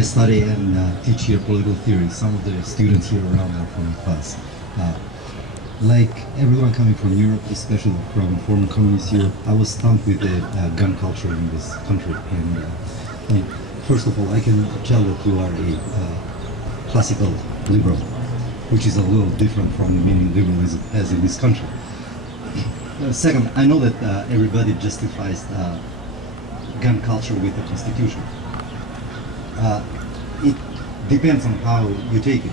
I study and teach here political theory. Some of the students here around are from the class. Like everyone coming from Europe, especially from former communist Europe, I was stunned with the gun culture in this country. And first of all, I can tell that you are a classical liberal, which is a little different from the meaning liberalism as in this country. Second, I know that everybody justifies gun culture with the constitution. It depends on how you take it.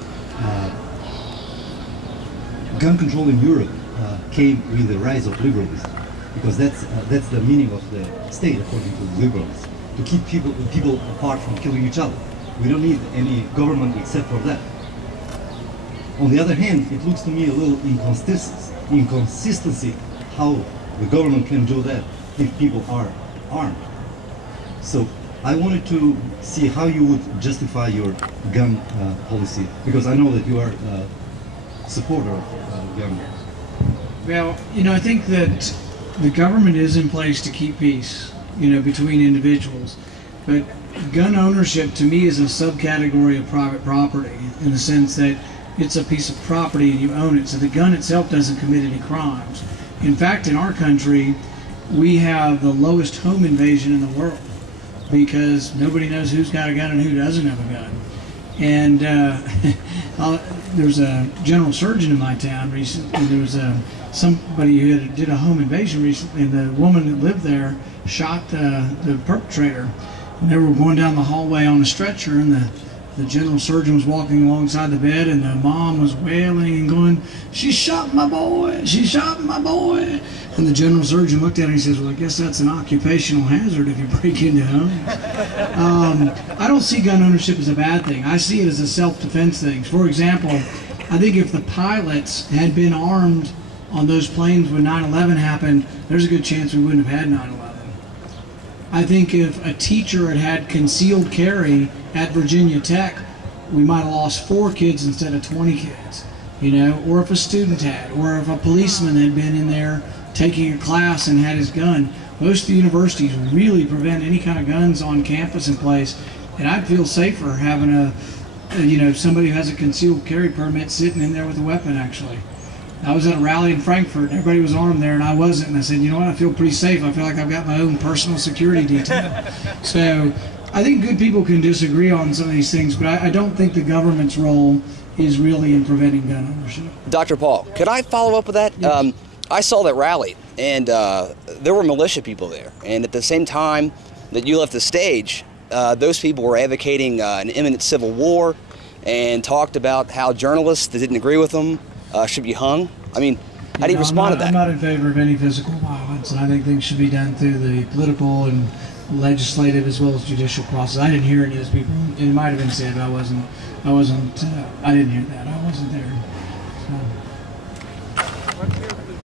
Gun control in Europe came with the rise of liberalism, because that's the meaning of the state according to the liberals, to keep people apart from killing each other. We don't need any government except for that. On the other hand, it looks to me a little inconsistency how the government can do that if people are armed. So I wanted to see how you would justify your gun policy, because I know that you are a supporter of gun. Well, I think that the government is in place to keep peace, between individuals. But gun ownership to me is a subcategory of private property, in the sense that it's a piece of property and you own it. So the gun itself doesn't commit any crimes. In fact, in our country, we have the lowest home invasion in the world, because nobody knows who's got a gun and who doesn't have a gun. And there's a general surgeon in my town recently. There was somebody who did a home invasion recently, and the woman that lived there shot the perpetrator. And they were going down the hallway on a stretcher, and the general surgeon was walking alongside the bed, and the mom was wailing and going, "She shot my boy! She shot my boy!" And the general surgeon looked at her and he says, "Well, I guess that's an occupational hazard if you break into homes." I don't see gun ownership as a bad thing. I see it as a self-defense thing. For example, I think if the pilots had been armed on those planes when 9/11 happened, there's a good chance we wouldn't have had 9/11. I think if a teacher had concealed carry at Virginia Tech, we might have lost 4 kids instead of 20 kids, or if a student had, or if a policeman had been in there taking a class and had his gun. Most of the universities really prevent any kind of guns on campus in place, and I'd feel safer having somebody who has a concealed carry permit sitting in there with a weapon, actually. I was at a rally in Frankfurt, and everybody was armed there, and I wasn't, and I said, you know what, I feel pretty safe. I feel like I've got my own personal security detail. So I think good people can disagree on some of these things, but I don't think the government's role is really in preventing gun ownership. Dr. Paul, could I follow up with that? Yes. I saw that rally, and there were militia people there, and at the same time that you left the stage, those people were advocating an imminent civil war and talked about how journalists that didn't agree with them should be hung. I mean, how do you respond to that? I'm not in favor of any physical violence, and I think things should be done through the political and legislative as well as judicial process. I didn't hear any of those people. It might have been said, but I didn't hear that. I wasn't there. So.